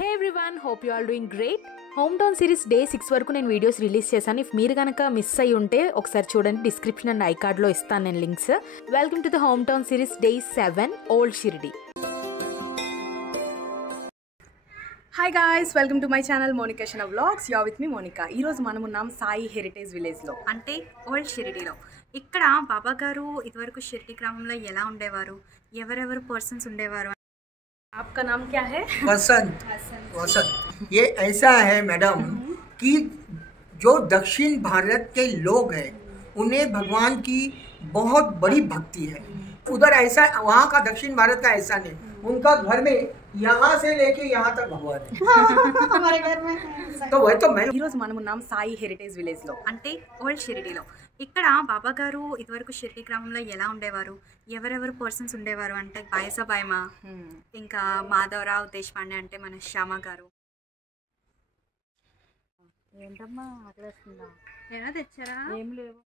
Hey everyone, hope you all doing great. Home town series day 6 వరకు నేను videos release చేశాను. If మీరు కనుక మిస్ అయ్యి ఉంటే ఒకసారి చూడండి, డిస్క్రిప్షన్ అండ్ ఐ కార్డ్లో ఇస్తాను నేను links. Welcome to the hometown series day 7 old Shirdi. Hi guys, welcome to my channel Monika Shana vlogs. You are with me Monika. ఈరోజు మనం ఉన్నాం సాయి హెరిటేజ్ విలేజ్లో, అంటే ఓల్డ్ షిరిడీలో. ఇక్కడ బాబా గారు ఇదివరకు షిరిడి గ్రామంలో ఎలా ఉండేవారు, ఎవరెవరు పర్సన్స్ ఉండేవారు. आपका नाम क्या है? वसंत. वसंत ये ऐसा है मैडम कि जो दक्षिण भारत के लोग हैं उन्हें भगवान की बहुत बड़ी भक्ति है. उधर ऐसा, वहाँ का दक्षिण भारत का ऐसा नहीं. उनका घर में यहाँ से लेके यहाँ तक भगवान है. हमारे घर में तो वह तो मैं ఈరోజు మనం ఉన్నాం సాయి హెరిటేజ్ విలేజ్లో, అంటే ఓల్డ్ షిరిడీలో. ఇక్కడ బాబా గారు ఇదివరకు షిరిడి గ్రామంలో ఎలా ఉండేవారు, ఎవరెవరు పర్సన్స్ ఉండేవారు అంటే బాయసబాయమ, ఇంకా మాధవరావు దేశపాండే అంటే మన శ్యామ గారు. ఏంటమ్మా ఆకలేస్తుందా? ఎలా తెచ్చారా? ఏం లేవు.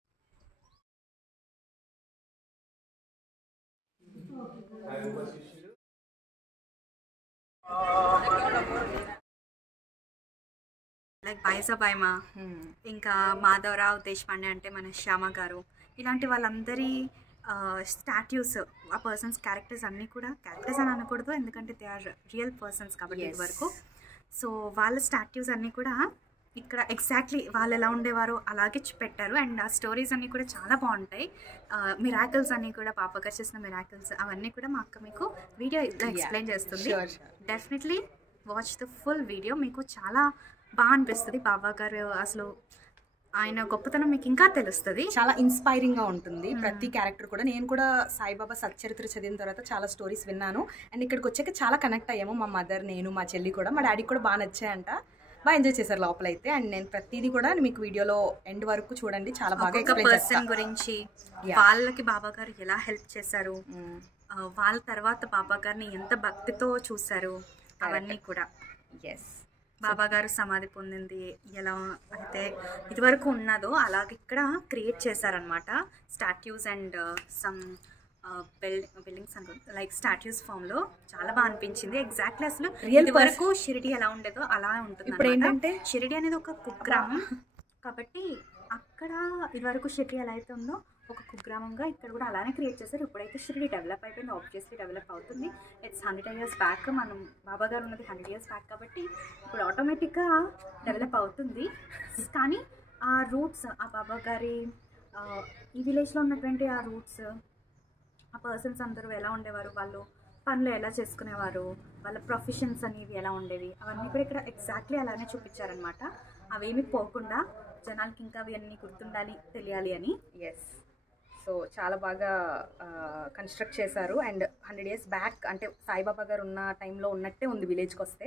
లైక్ బాయసబాయమ, ఇంకా మాధవరావు దేశపాండే అంటే మన శ్యామ గారు. ఇలాంటి వాళ్ళందరి స్టాట్యూస్, ఆ పర్సన్స్ క్యారెక్టర్స్ అన్నీ కూడా, క్యారెక్టర్స్ అని అనకూడదు ఎందుకంటే దే ఆర్ రియల్ పర్సన్స్ కాబట్టి ఇదివరకు. సో వాళ్ళ స్టాట్యూస్ అన్నీ కూడా ఇక్కడ ఎగ్జాక్ట్లీ వాళ్ళు ఎలా ఉండేవారో అలాగే పెట్టారు. అండ్ ఆ స్టోరీస్ అన్నీ కూడా చాలా బాగుంటాయి. మిరాకిల్స్ అన్నీ కూడా పాప గారు చేసిన మిరాకిల్స్ అవన్నీ కూడా మా అక్క మీకు వీడియో ఎక్స్ప్లెయిన్ చేస్తుంది. Definitely watch the full video, మీకు చాలా బాగా అనిపిస్తుంది. బాబా గారు అసలు ఆయన గొప్పతనం మీకు ఇంకా తెలుస్తుంది. చాలా ఇన్స్పైరింగ్ గా ఉంటుంది ప్రతి క్యారెక్టర్ కూడా. నేను కూడా సాయిబాబా సచ్చరిత్ర చదివిన తర్వాత చాలా స్టోరీస్ విన్నాను. అండ్ ఇక్కడికి వచ్చాక చాలా కనెక్ట్ అయ్యాము. మా మదర్, నేను, మా చెల్లి కూడా. మా డాడీకి కూడా బాగా నచ్చాయంట, బాగా ఎంజాయ్ చేశారు లోపల అయితే. అండ్ నేను ప్రతిదీ కూడా మీకు వీడియోలో ఎండ్ వరకు చూడండి, చాలా బాగా ఎక్స్ప్లెయిన్ పర్సన్ గురించి, వాళ్ళకి బాబా గారు ఎలా హెల్ప్ చేశారు, వాళ్ళ తర్వాత బాబా గారిని ఎంత భక్తితో చూశారు, అవన్నీ కూడా. ఎస్, బాబా గారు సమాధి పొందింది ఎలా అయితే ఇదివరకు ఉన్నదో అలాగే ఇక్కడ క్రియేట్ చేశారనమాట. స్టాట్యూస్ అండ్ సమ్ బిల్డింగ్స్ అనుకో, లైక్ స్టాట్యూస్ ఫామ్ లో చాలా బాగా అనిపించింది. ఎగ్జాక్ట్లీ అసలు రియల్ వరకు షిరిడి ఎలా ఉండేదో అలా ఉంటుంది. ఇప్పుడు ఏంటంటే షిరిడి అనేది ఒక కుగ్రామం కాబట్టి అక్కడ ఇదివరకు షిరిడి ఎలా అయితే ఉందో ఒక కుగ్రామంగా ఇక్కడ కూడా అలానే క్రియేట్ చేశారు. ఇప్పుడైతే షిరిడి డెవలప్ అయిపోయింది, ఆబ్వియస్లీ డెవలప్ అవుతుంది. ఇట్స్ 100 years బ్యాక్, మనం బాబా గారు ఉన్నది 100 years బ్యాక్ కాబట్టి ఇప్పుడు ఆటోమేటిక్గా డెవలప్ అవుతుంది. కానీ ఆ రూట్స్, ఆ బాబా గారి ఈ విలేజ్లో ఉన్నటువంటి ఆ రూట్స్, ఆ పర్సన్స్ అందరూ ఎలా ఉండేవారు, వాళ్ళు పనులు ఎలా చేసుకునేవారు, వాళ్ళ ప్రొఫెషన్స్ అనేవి ఎలా ఉండేవి, అవన్నీ కూడా ఇక్కడ ఎగ్జాక్ట్లీ అలానే చూపించారనమాట. అవేమి పోకుండా జనాలకి ఇంకా అవి అన్నీ గుర్తుండాలి, తెలియాలి అని. ఎస్, సో చాలా బాగా కన్స్ట్రక్ట్ చేశారు. అండ్ 100 years బ్యాక్ అంటే సాయిబాబా గారు ఉన్న టైంలో ఉన్నట్టే ఉంది. విలేజ్కి వస్తే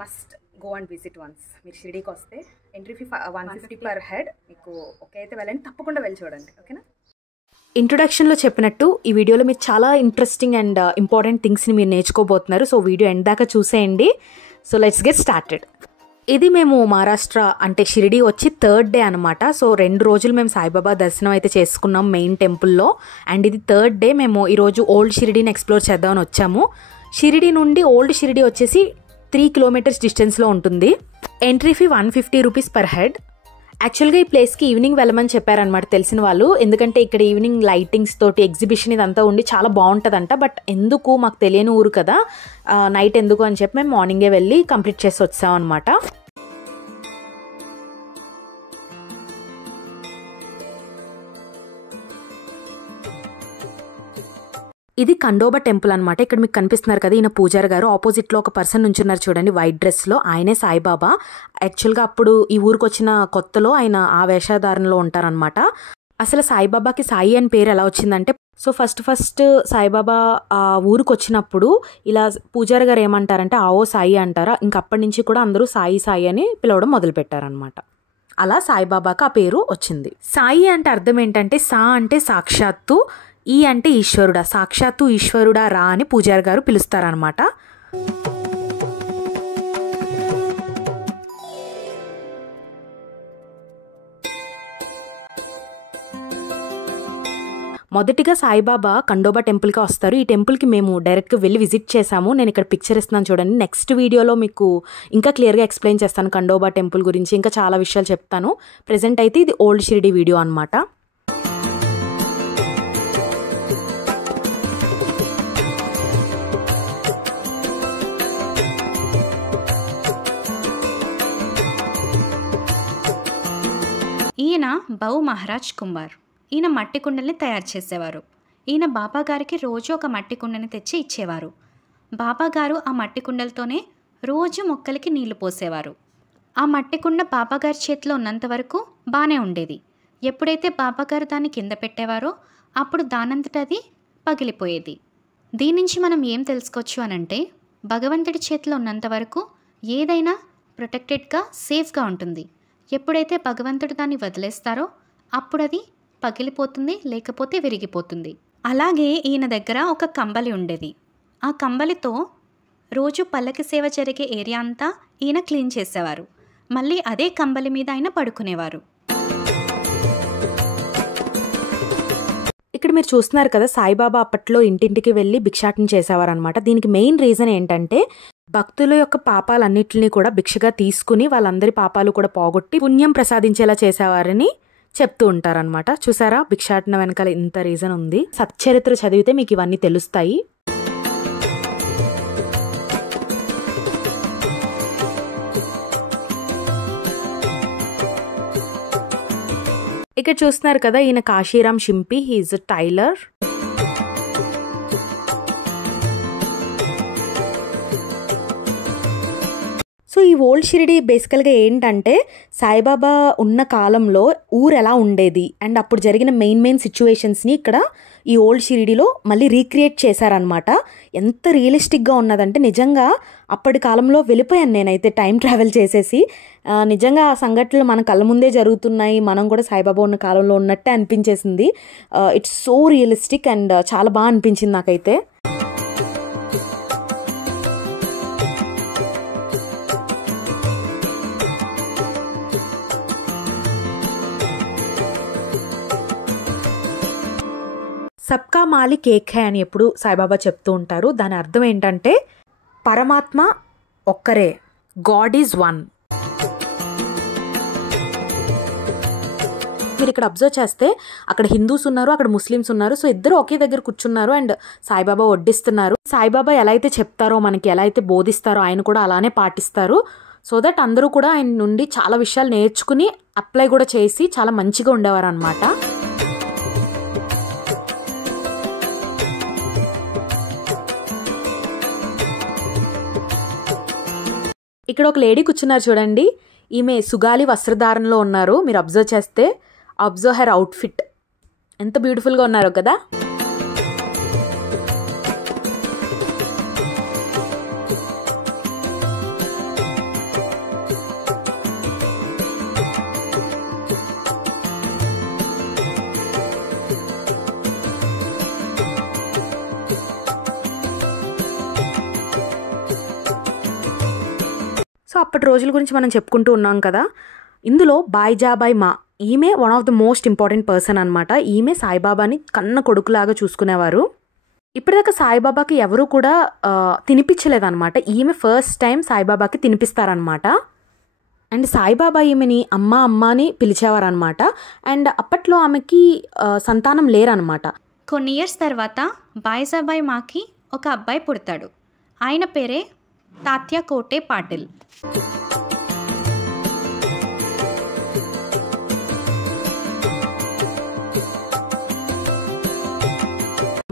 must go and visit once. మీరు షిరిడీకి వస్తే ఎంట్రీ ఫీ 150 per head. మీకు ఓకే అయితే వెళ్ళండి, తప్పకుండా వెళ్ళి చూడండి. ఓకేనా? ఇంట్రొడక్షన్లో చెప్పినట్టు ఈ వీడియోలో మీరు చాలా ఇంట్రెస్టింగ్ అండ్ ఇంపార్టెంట్ థింగ్స్ని మీరు నేర్చుకోబోతున్నారు. సో వీడియో ఎండ్ దాకా చూసేయండి. So let's get started. ఇది మేము మహారాష్ట్ర అంటే షిరిడి వచ్చి 3rd డే అనమాట. సో 2 రోజులు మేము సాయిబాబా దర్శనం అయితే చేసుకున్నాం మెయిన్ టెంపుల్లో. అండ్ ఇది 3rd డే. మేము ఈరోజు ఓల్డ్ షిరిడీని ఎక్స్ప్లోర్ చేద్దామని వచ్చాము. షిరిడి నుండి ఓల్డ్ షిరిడి వచ్చేసి 3 kilometers డిస్టెన్స్లో ఉంటుంది. Entry fee 150 rupees per head. యాక్చువల్గా ఈ ప్లేస్కి ఈవినింగ్ వెళ్ళమని చెప్పారనమాట తెలిసిన వాళ్ళు, ఎందుకంటే ఇక్కడ ఈవినింగ్ లైటింగ్స్ తోటి ఎగ్జిబిషన్ ఇదంతా ఉండి చాలా బాగుంటుందంట. బట్ ఎందుకు, మాకు తెలియని ఊరు కదా, నైట్ ఎందుకు అని చెప్పి మేము మార్నింగే వెళ్ళి కంప్లీట్ చేసి వచ్చాం అనమాట. ఇది ఖండోబా టెంపుల్ అనమాట. ఇక్కడ మీకు కనిపిస్తున్నారు కదా, ఈయన పూజారి గారు. ఆపోజిట్లో ఒక పర్సన్ నుంచున్నారు చూడండి వైట్ డ్రెస్లో, ఆయనే సాయిబాబా. యాక్చువల్గా అప్పుడు ఈ ఊరికి వచ్చిన కొత్తలో ఆయన ఆ వేషధారణలో ఉంటారనమాట. అసలు సాయిబాబాకి సాయి అని పేరు ఎలా వచ్చిందంటే, సో ఫస్ట్ సాయిబాబా ఆ ఊరికి వచ్చినప్పుడు ఇలా పూజారి గారు ఏమంటారంటే ఆవో సాయి అంటారా, ఇంకప్పటి నుంచి కూడా అందరూ సాయి సాయి అని పిలవడం మొదలుపెట్టారనమాట. అలా సాయిబాబాకి ఆ పేరు వచ్చింది. సాయి అంటే అర్థం ఏంటంటే, సా అంటే సాక్షాత్తు, ఈ అంటే ఈశ్వరుడా, సాక్షాత్తు ఈశ్వరుడా రా అని పూజారి గారు పిలుస్తారనమాట. మొదటిగా సాయిబాబా ఖండోబా టెంపుల్కి వస్తారు. ఈ టెంపుల్కి మేము డైరెక్ట్గా వెళ్ళి విజిట్ చేసాము. నేను ఇక్కడ పిక్చర్ ఇస్తున్నాను చూడండి. నెక్స్ట్ వీడియోలో మీకు ఇంకా క్లియర్గా ఎక్స్ప్లెయిన్ చేస్తాను ఖండోబా టెంపుల్ గురించి, ఇంకా చాలా విషయాలు చెప్తాను. ప్రెజెంట్ అయితే ఇది ఓల్డ్ షిరిడి వీడియో అనమాట. ఈయన బౌ మహారాజ్ కుమార్. ఈయన మట్టి కుండల్ని తయారు చేసేవారు. ఈయన బాబా గారికి రోజు ఒక మట్టి కుండని తెచ్చి ఇచ్చేవారు. బాబా గారు ఆ మట్టి కుండలతోనే రోజు మొక్కలకి నీళ్లు పోసేవారు. ఆ మట్టి కుండ బాబా గారి చేతిలో ఉన్నంత వరకు బాగానే ఉండేది. ఎప్పుడైతే బాబా గారు దాన్ని కింద పెట్టేవారో అప్పుడు దానంతట అది పగిలిపోయేది. దీని నుంచి మనం ఏం తెలుసుకోవచ్చు అనంటే, భగవంతుడి చేతిలో ఉన్నంత వరకు ఏదైనా ప్రొటెక్టెడ్గా సేఫ్గా ఉంటుంది. ఎప్పుడైతే భగవంతుడు దాన్ని వదిలేస్తారో అప్పుడు అది పగిలిపోతుంది, లేకపోతే విరిగిపోతుంది. అలాగే ఈయన దగ్గర ఒక కంబలి ఉండేది. ఆ కంబలితో రోజు పల్లకి సేవ జరిగే ఏరియా అంతా ఈయన క్లీన్ చేసేవారు. మళ్ళీ అదే కంబలి మీద ఆయన పడుకునేవారు. ఇక్కడ మీరు చూస్తున్నారు కదా, సాయిబాబా అప్పట్లో ఇంటింటికి వెళ్ళి భిక్షాటన చేసేవారనమాట. దీనికి మెయిన్ రీజన్ ఏంటంటే, భక్తుల యొక్క పాపాలన్నింటినీ కూడా భిక్షగా తీసుకుని వాళ్ళందరి పాపాలు కూడా పోగొట్టి పుణ్యం ప్రసాదించేలా చేసేవారని చెప్తూ ఉంటారనమాట. చూసారా, భిక్షాటన వెనకాల ఇంత రీజన్ ఉంది. సచ్చరిత్ర చదివితే మీకు ఇవన్నీ తెలుస్తాయి. ఇక్కడ చూస్తున్నారు కదా, ఈయన Kashiram Shimpi. He is a tailor. So ఈ ఓల్డ్ షిరిడి బేసికల్గా ఏంటంటే, సాయిబాబా ఉన్న కాలంలో ఊరు ఎలా ఉండేది అండ్ అప్పుడు జరిగిన మెయిన్ సిచ్యువేషన్స్ని ఇక్కడ ఈ ఓల్డ్ షిరిడిలో మళ్ళీ రీక్రియేట్ చేశారనమాట. ఎంత రియలిస్టిక్గా ఉన్నదంటే, నిజంగా అప్పటి కాలంలో వెళ్ళిపోయాను నేనైతే టైం ట్రావెల్ చేసేసి. నిజంగా ఆ సంఘటనలు మన కళ్ళ ముందే జరుగుతున్నాయి, మనం కూడా సాయిబాబా ఉన్న కాలంలో ఉన్నట్టే అనిపించేసింది. ఇట్స్ సో రియలిస్టిక్ అండ్ చాలా బాగా అనిపించింది నాకైతే. సబ్కా మాలిక్ ఏక్ హై అని ఎప్పుడు సాయిబాబా చెప్తూ ఉంటారు. దాని అర్థం ఏంటంటే, పరమాత్మ ఒక్కరే, గాడ్ ఈజ్ వన్. మీరు ఇక్కడ అబ్జర్వ్ చేస్తే అక్కడ హిందూస్ ఉన్నారు, అక్కడ ముస్లిమ్స్ ఉన్నారు. సో ఇద్దరు ఒకే దగ్గర కూర్చున్నారు అండ్ సాయిబాబా వడ్డిస్తున్నారు. సాయిబాబా ఎలా అయితే చెప్తారో, మనకి ఎలా అయితే బోధిస్తారో ఆయన కూడా అలానే పాటిస్తారు. సో దట్ అందరూ కూడా ఆయన నుండి చాలా విషయాలు నేర్చుకుని అప్లై కూడా చేసి చాలా మంచిగా ఉండేవారు అనమాట. ఇక్కడ ఒక లేడీ కూర్చున్నారు చూడండి. ఈమె సుగాలి వస్త్రధారణలో ఉన్నారు. మీరు అబ్జర్వ్ చేస్తే, అబ్జర్వ్ హెర్ అవుట్ఫిట్ ఎంత బ్యూటిఫుల్గా ఉన్నారో కదా. సో అప్పటి రోజుల గురించి మనం చెప్పుకుంటూ ఉన్నాం కదా. ఇందులో బాయిజాబాయ్ మా, ఈమె one of the most important person అనమాట. ఈమె సాయిబాబాని కన్న కొడుకులాగా చూసుకునేవారు. ఇప్పటిదాకా సాయిబాబాకి ఎవరు కూడా తినిపించలేదన్నమాట. ఈమె ఫస్ట్ టైం సాయిబాబాకి తినిపిస్తారనమాట. అండ్ సాయిబాబా ఈమెని అమ్మ అని పిలిచేవారనమాట. అండ్ అప్పట్లో ఆమెకి సంతానం లేరనమాట. కొన్ని ఇయర్స్ తర్వాత బాయిజాబాయ్ మాకి ఒక అబ్బాయి పుడతాడు. ఆయన పేరే తాత్యా కోటే పాటిల్.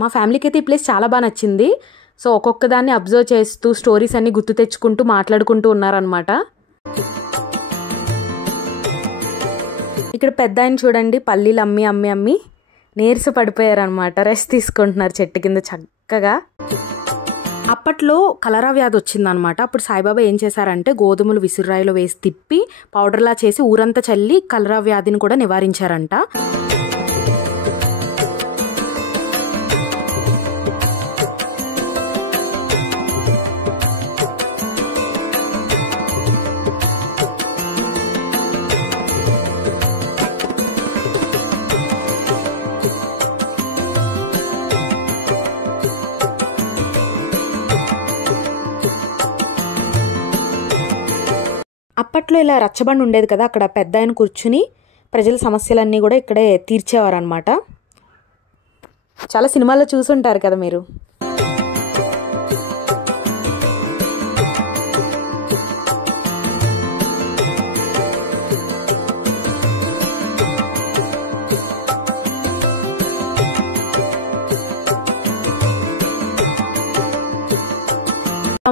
మా ఫ్యామిలీకి అయితే ఈ ప్లేస్ చాలా బాగా నచ్చింది. సో ఒక్కొక్క దాన్ని అబ్జర్వ్ చేస్తూ స్టోరీస్ అన్ని గుర్తు తెచ్చుకుంటూ మాట్లాడుకుంటూ ఉన్నారనమాట. ఇక్కడ పెద్ద ఆయన చూడండి, పల్లీలు అమ్మి నీరస పడిపోయారనమాట. రెస్ట్ తీసుకుంటున్నారు చెట్టు కింద చక్కగా. అప్పట్లో కలరా వ్యాధి వచ్చిందనమాట. అప్పుడు సాయిబాబా ఏం చేశారంటే, గోధుమలు విసురాయిలో వేసి తిప్పి పౌడర్లా చేసి ఊరంతా చల్లి కలరా వ్యాధిని కూడా నివారించారంట. అప్పట్లో ఇలా రచ్చబండి ఉండేది కదా, అక్కడ పెద్ద ఆయన కూర్చుని ప్రజల సమస్యలన్నీ కూడా ఇక్కడే తీర్చేవారు అనమాట. చాలా సినిమాల్లో చూసుంటారు కదా మీరు.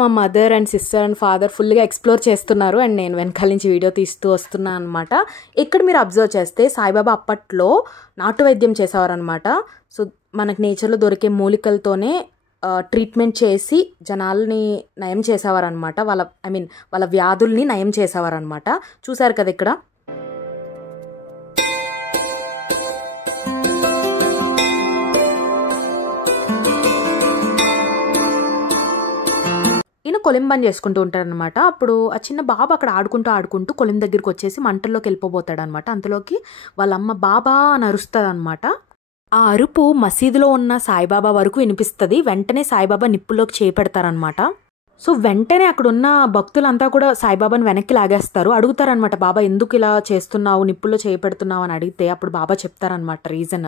మా mother and sister and father ఫుల్గా ఎక్స్ప్లోర్ చేస్తున్నారు అండ్ నేను వెనకాల నుంచి వీడియో తీస్తూ వస్తున్నాను అనమాట. ఇక్కడ మీరు అబ్జర్వ్ చేస్తే సాయిబాబా అప్పట్లో నాటు వైద్యం చేసేవారు అనమాట. సో మనకు నేచర్లో దొరికే మూలికలతోనే ట్రీట్మెంట్ చేసి జనాల్ని నయం చేసేవారు అనమాట. వాళ్ళ వ్యాధుల్ని నయం చేసేవారు అనమాట. చూసారు కదా ఇక్కడ. ఈయన కొలిం పని చేసుకుంటూ ఉంటారనమాట. అప్పుడు ఆ చిన్న బాబు అక్కడ ఆడుకుంటూ కొలిం దగ్గరికి వచ్చేసి మంటల్లోకి వెళ్ళిపోతాడు అనమాట. అంతలోకి వాళ్ళ అమ్మ బాబా అని అరుస్తుంది అనమాట. ఆ అరుపు మసీదులో ఉన్న సాయిబాబా వరకు వినిపిస్తుంది. వెంటనే సాయిబాబా నిప్పుల్లోకి చేపెడతారనమాట. సో వెంటనే అక్కడ ఉన్న భక్తులంతా కూడా సాయిబాబాని వెనక్కి లాగేస్తారు. అడుగుతారనమాట, బాబా ఎందుకు ఇలా చేస్తున్నావు, నిప్పుల్లో చేపెడుతున్నావు అని అడిగితే అప్పుడు బాబా చెప్తారనమాట రీజన్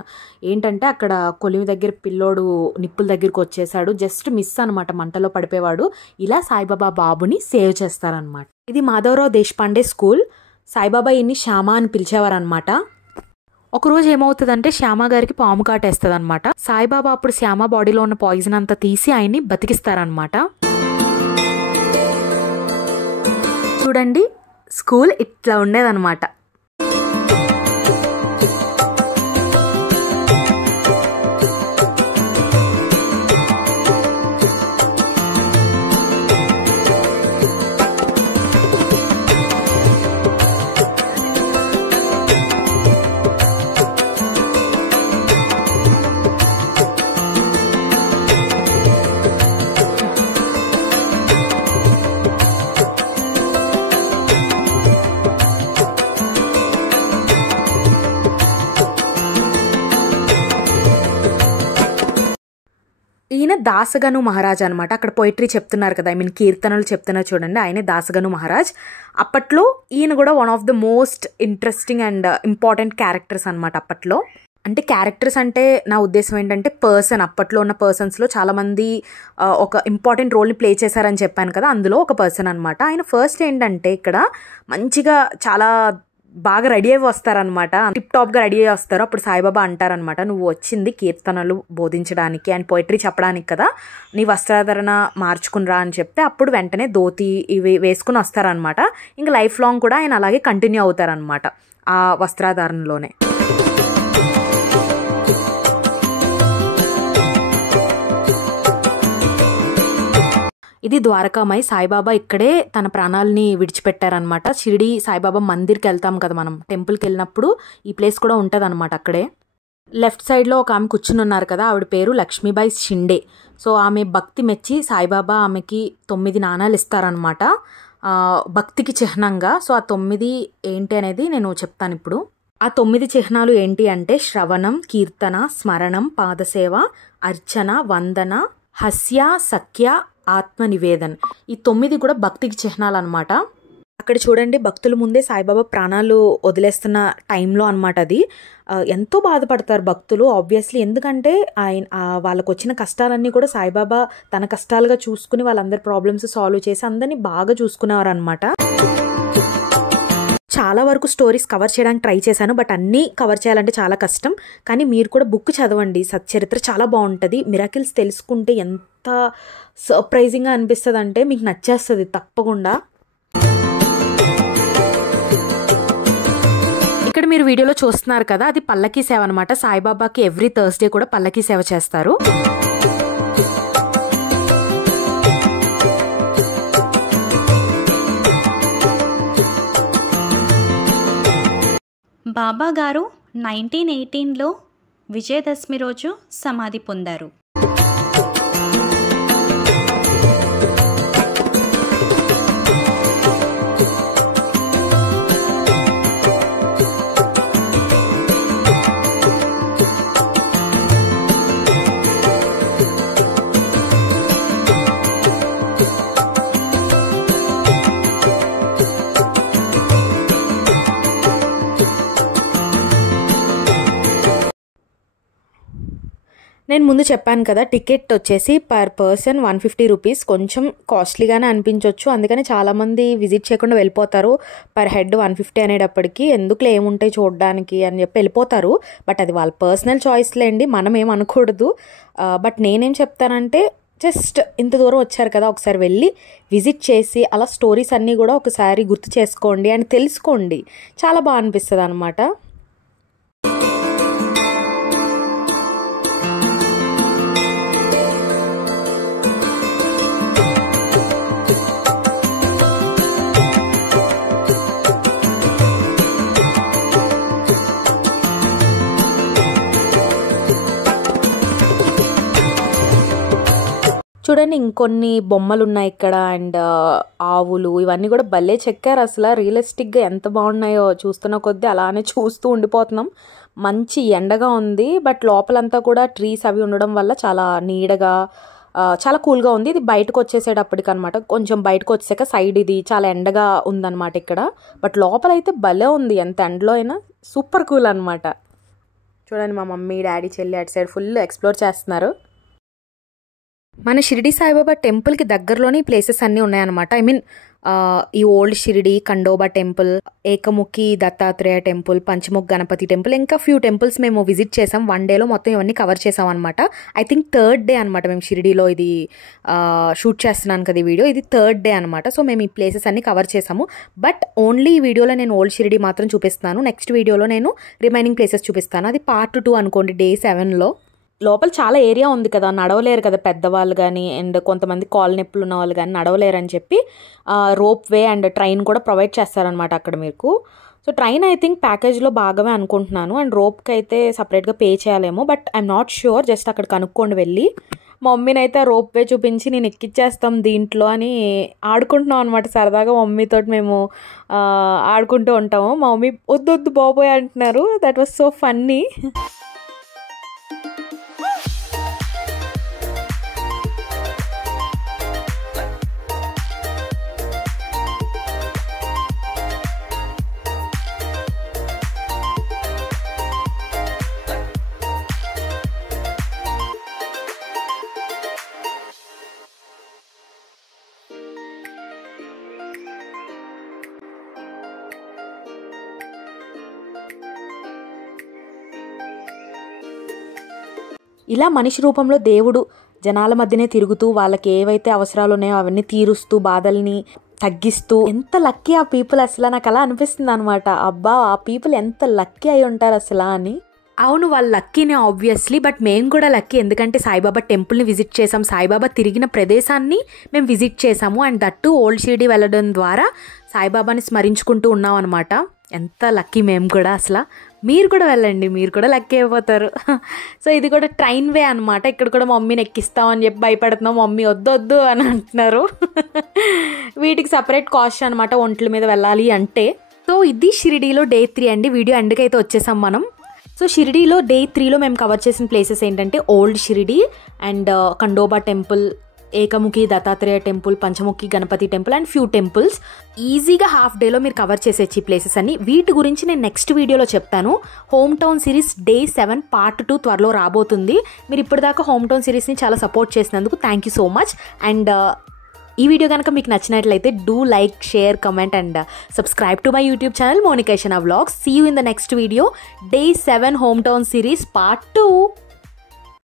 ఏంటంటే, అక్కడ కొలిమి దగ్గర పిల్లోడు నిప్పుల దగ్గరికి వచ్చేసాడు, జస్ట్ మిస్ అనమాట, మంటలో పడిపోయేవాడు. ఇలా సాయిబాబా బాబుని సేవ్ చేస్తారనమాట. ఇది మాధవరావు దేశపాండే స్కూల్. సాయిబాబా ఈయన్ని శ్యామ అని పిలిచేవారనమాట. ఒకరోజు ఏమవుతుందంటే శ్యామ గారికి పాము కాటేస్తుంది అనమాట. సాయిబాబా అప్పుడు శ్యామ బాడీలో ఉన్న పాయిజన్ అంతా తీసి ఆయన్ని బతికిస్తారనమాట. చూడండి, స్కూల్ ఇట్లా ఉండేదన్నమాట. ఈయన దాసగను మహారాజ్ అనమాట. అక్కడ పోయిటరీ చెప్తున్నారు కదా, కీర్తనలు చెప్తున్నారు చూడండి, ఆయనే దాసగను మహారాజ్. అప్పట్లో ఈయన కూడా one of the most interesting and important characters అనమాట. అప్పట్లో అంటే క్యారెక్టర్స్ అంటే నా ఉద్దేశం ఏంటంటే పర్సన్, అప్పట్లో ఉన్న పర్సన్స్లో చాలామంది ఒక ఇంపార్టెంట్ రోల్ని ప్లే చేశారని చెప్పాను కదా, అందులో ఒక పర్సన్ అనమాట. ఆయన ఫస్ట్ ఏంటంటే ఇక్కడ మంచిగా చాలా బాగా రెడీ అయ్యి వస్తారనమాట, టిప్ టాప్గా రెడీ అయ్యి వస్తారు. అప్పుడు సాయిబాబా అంటారనమాట, నువ్వు వచ్చింది కీర్తనలు బోధించడానికి అండ్ పోయిటరీ చెప్పడానికి కదా, నీ వస్త్రాధరణ మార్చుకునిరా అని చెప్తే అప్పుడు వెంటనే ధోతి ఇవి వేసుకుని వస్తారనమాట. ఇంకా లైఫ్ లాంగ్ కూడా ఆయన అలాగే కంటిన్యూ అవుతారనమాట ఆ వస్త్రాధారణలోనే. ఇది ద్వారకామాయి. సాయిబాబా ఇక్కడే తన ప్రాణాలని విడిచిపెట్టారనమాట. షిరిడి సాయిబాబా మందిర్కి వెళ్తాం కదా మనం, టెంపుల్కి వెళ్ళినప్పుడు ఈ ప్లేస్ కూడా ఉంటుంది అనమాట అక్కడే. లెఫ్ట్ సైడ్లో ఒక ఆమె కూర్చుని ఉన్నారు కదా, ఆవిడ పేరు లక్ష్మీబాయి షిండే. సో ఆమె భక్తి మెచ్చి సాయిబాబా ఆమెకి 9 నాణాలు ఇస్తారనమాట భక్తికి చిహ్నంగా. సో ఆ 9 ఏంటి అనేది నేను చెప్తాను ఇప్పుడు. ఆ 9 చిహ్నాలు ఏంటి అంటే శ్రవణం, కీర్తన, స్మరణం, పాదసేవ, అర్చన, వందన, హస్య, సఖ్య, ఆత్మ నివేదన్. ఈ 9 కూడా భక్తికి చిహ్నాలు అనమాట. అక్కడ చూడండి, భక్తుల ముందే సాయిబాబా ప్రాణాలు వదిలేస్తున్న టైంలో అనమాట అది. ఎంతో బాధపడతారు భక్తులు ఆబ్వియస్లీ, ఎందుకంటే వాళ్ళకు వచ్చిన కష్టాలన్నీ కూడా సాయిబాబా తన కష్టాలుగా చూసుకుని వాళ్ళందరి ప్రాబ్లమ్స్ సాల్వ్ చేసి అందరినీ బాగా చూసుకునేవారు అనమాట. చాలా వరకు స్టోరీస్ కవర్ చేయడానికి ట్రై చేశాను, బట్ అన్నీ కవర్ చేయాలంటే చాలా కష్టం. కానీ మీరు కూడా బుక్ చదవండి, సచ్చరిత్ర చాలా బాగుంటుంది. మిరాకిల్స్ తెలుసుకుంటే ఎంత సర్ప్రైజింగ్గా అనిపిస్తుంది అంటే మీకు నచ్చేస్తుంది తప్పకుండా. ఇక్కడ మీరు వీడియోలో చూస్తున్నారు కదా, అది పల్లకీ సేవ అనమాట. సాయిబాబాకి ఎవ్రీ థర్స్డే కూడా పల్లకీ సేవ చేస్తారు. బాబా గారు 1918లో విజయదశమి రోజు సమాధి పొందారు. నేను ముందు చెప్పాను కదా, టికెట్ వచ్చేసి పర్ పర్సన్ 150 రూపీస్. కొంచెం కాస్ట్లీగానే అనిపించవచ్చు, అందుకని చాలామంది విజిట్ చేయకుండా వెళ్ళిపోతారు. పర్ హెడ్ 150 అనేటప్పటికి ఎందుకులే ఏముంటాయి చూడడానికి అని చెప్పి వెళ్ళిపోతారు. బట్ అది వాళ్ళ పర్సనల్ చాయిస్లేండి, మనం ఏం అనకూడదు. బట్ నేనేం చెప్తానంటే, జస్ట్ ఇంత దూరం వచ్చారు కదా, ఒకసారి వెళ్ళి విజిట్ చేసి అలా స్టోరీస్ అన్నీ కూడా ఒకసారి గుర్తు చేసుకోండి అండ్ తెలుసుకోండి. చాలా బాగా అనిపిస్తుంది అనమాట. చూడండి, ఇంకొన్ని బొమ్మలు ఉన్నాయి ఇక్కడ అండ్ ఆవులు ఇవన్నీ కూడా భలే చెక్కారు. అసలు రియలిస్టిక్గా ఎంత బాగున్నాయో చూస్తున్న కొద్దీ అలానే చూస్తూ ఉండిపోతున్నాం. మంచి ఎండగా ఉంది, బట్ లోపలంతా కూడా ట్రీస్ అవి ఉండడం వల్ల చాలా నీడగా చాలా కూల్గా ఉంది. ఇది బయటకు వచ్చేసేటప్పటికి అనమాట, కొంచెం బయటకు వచ్చాక సైడ్ ఇది చాలా ఎండగా ఉందన్నమాట ఇక్కడ. బట్ లోపలైతే భలే ఉంది, ఎంత ఎండలో అయినా సూపర్ కూల్ అనమాట. చూడండి, మా మమ్మీ డాడీ చెల్లి అటు సైడ్ ఫుల్ ఎక్స్ప్లోర్ చేస్తున్నారు. మన షిరిడి సాయిబాబా టెంపుల్కి దగ్గరలోనే ఈ ప్లేసెస్ అన్నీ ఉన్నాయన్నమాట. ఐ మీన్ ఈ old Shirdi Khandoba temple, Ekmukhi Dattatreya temple, Panchmukh Ganapati temple, ఇంకా ఫ్యూ టెంపుల్స్ మేము విజిట్ చేసాం. 1 డేలో మొత్తం ఇవన్నీ కవర్ చేసాం అనమాట. ఐ థింక్ 3rd డే అనమాట మేము షిరిడిలో ఇది షూట్ చేస్తున్నాను కదా ఈ వీడియో, ఇది 3rd డే అనమాట. సో మేము ఈ ప్లేసెస్ అన్ని కవర్ చేసాము. బట్ ఓన్లీ ఈ వీడియోలో నేను ఓల్డ్ షిరిడి మాత్రం చూపిస్తాను. నెక్స్ట్ వీడియోలో నేను రిమైనింగ్ ప్లేసెస్ చూపిస్తాను. అది పార్ట్ 2 అనుకోండి, డే 7లో. లోపల చాలా ఏరియా ఉంది కదా, నడవలేరు కదా పెద్దవాళ్ళు కానీ, అండ్ కొంతమంది కాలు నొప్పులు ఉన్న వాళ్ళు కానీ నడవలేరు అని చెప్పి రోప్ వే అండ్ ట్రైన్ కూడా ప్రొవైడ్ చేస్తారనమాట అక్కడ మీకు. సో ట్రైన్ ఐ థింక్ ప్యాకేజ్లో భాగమే అనుకుంటున్నాను, అండ్ రోప్కి అయితే సపరేట్గా పే చేయాలేమో, but I'm not sure. Just అక్కడ కనుక్కోండి వెళ్ళి. మా మమ్మీని అయితే ఆ రోప్ వే చూపించి నేను ఎక్కిచ్చేస్తాం దీంట్లో అని ఆడుకుంటున్నాం అనమాట. సరదాగా మమ్మీతో మేము ఆడుకుంటూ ఉంటాము. మా మమ్మీ వద్దు బాబోయ్ అంటున్నారు. That was so funny. ఇలా మనిషి రూపంలో దేవుడు జనాల మధ్యనే తిరుగుతూ వాళ్ళకి ఏవైతే అవసరాలు ఉన్నాయో అవన్నీ తీరుస్తూ బాధల్ని తగ్గిస్తూ, ఎంత లక్కీ ఆ పీపుల్ అసలు. నాకు అలా అనిపిస్తుంది అనమాట. అబ్బా, ఆ పీపుల్ ఎంత లక్కీ అయి ఉంటారు అసలు అని. అవును, వాళ్ళు లక్కీనే ఆబ్వియస్లీ, బట్ మేము కూడా లక్కీ. ఎందుకంటే సాయిబాబా టెంపుల్ని విజిట్ చేసాం, సాయిబాబా తిరిగిన ప్రదేశాన్ని మేము విజిట్ చేసాము, అండ్ దట్టు ఓల్డ్ షిరిడి వెళ్ళడం ద్వారా సాయిబాబాని స్మరించుకుంటూ ఉన్నాం అనమాట. ఎంత లక్కీ మేము కూడా అసలు. మీరు కూడా వెళ్ళండి, మీరు కూడా లక్కీ అయిపోతారు. సో ఇది కూడా ట్రైన్ వే అనమాట. ఇక్కడ కూడా మమ్మీని ఎక్కిస్తామని చెప్పి భయపడుతున్నాం. మమ్మీ వద్దు అని అంటున్నారు. వీటికి సపరేట్ కాస్ట్ అనమాట ఒంట్ల మీద వెళ్ళాలి అంటే. సో ఇది షిరిడీలో డే 3 అండి. వీడియో ఎండ్కి అయితే వచ్చేసాం మనం. సో షిరిడీలో డే 3లో మేము కవర్ చేసిన ప్లేసెస్ ఏంటంటే old Shirdi and Khandoba temple, Ekmukhi Dattatreya temple, Panchmukhi Ganapati temple and few temples. ఈజీగా హాఫ్ డేలో మీరు కవర్ చేసేచ్చి ప్లేసెస్ అన్ని. వీటి గురించి నేను నెక్స్ట్ వీడియోలో చెప్తాను. Home town series day 7 part 2 త్వరలో రాబోతుంది. మీరు ఇప్పటిదాకా హోమ్ టౌన్ సిరీస్ని చాలా సపోర్ట్ చేసినందుకు thank you so much. And ఈ వీడియో కనుక మీకు నచ్చినట్లయితే do like, share, comment and subscribe to my YouTube channel Monika Shana vlogs. See you in the next video, day 7 hometown series part 2.